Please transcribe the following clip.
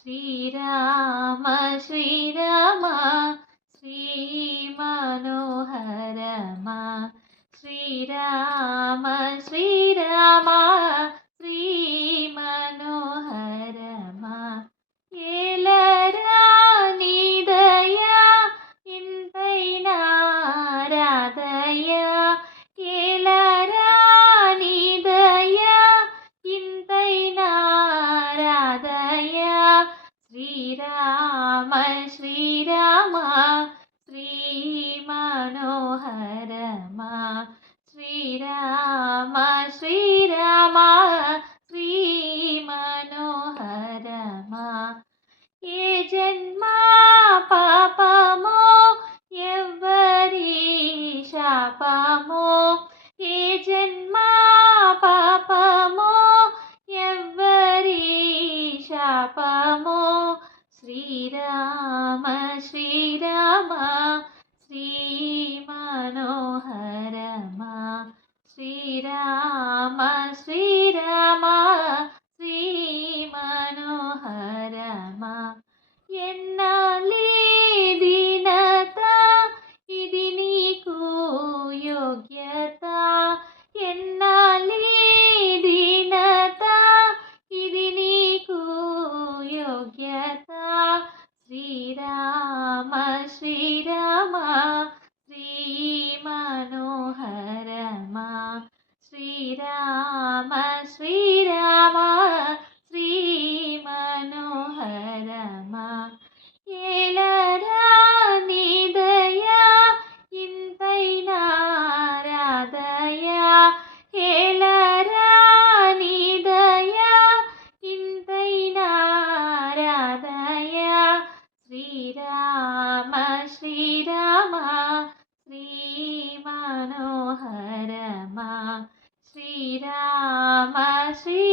श्रीराम श्रीराम श्रीमनोहरमा श्रीराम श्रीरामा। శ్రీరామ శ్రీరామ శ్రీ మనోహరమ శ్రీరామ శ్రీరామ శ్రీ మనోహరమ ఏ జన్మ పాపమో ఎవరి శాపమో. ఏ జన్మ పాపమో ఎవరి శాపమో. ശ്രീരാമ ശ്രീരാമ ശ്രീമനോഹരമ. ശ്രീരാമ ശ്രീരാമ ശ്രീമനോഹരമ. എന്നാലേ ദിനത ഇത് യോഗ്യത എന്നാലേ ദിനത ഇത് യോഗ്യത श्रीराम श्रीराम श्रीरामा श्रीमनोहरमा श्रीराम श्री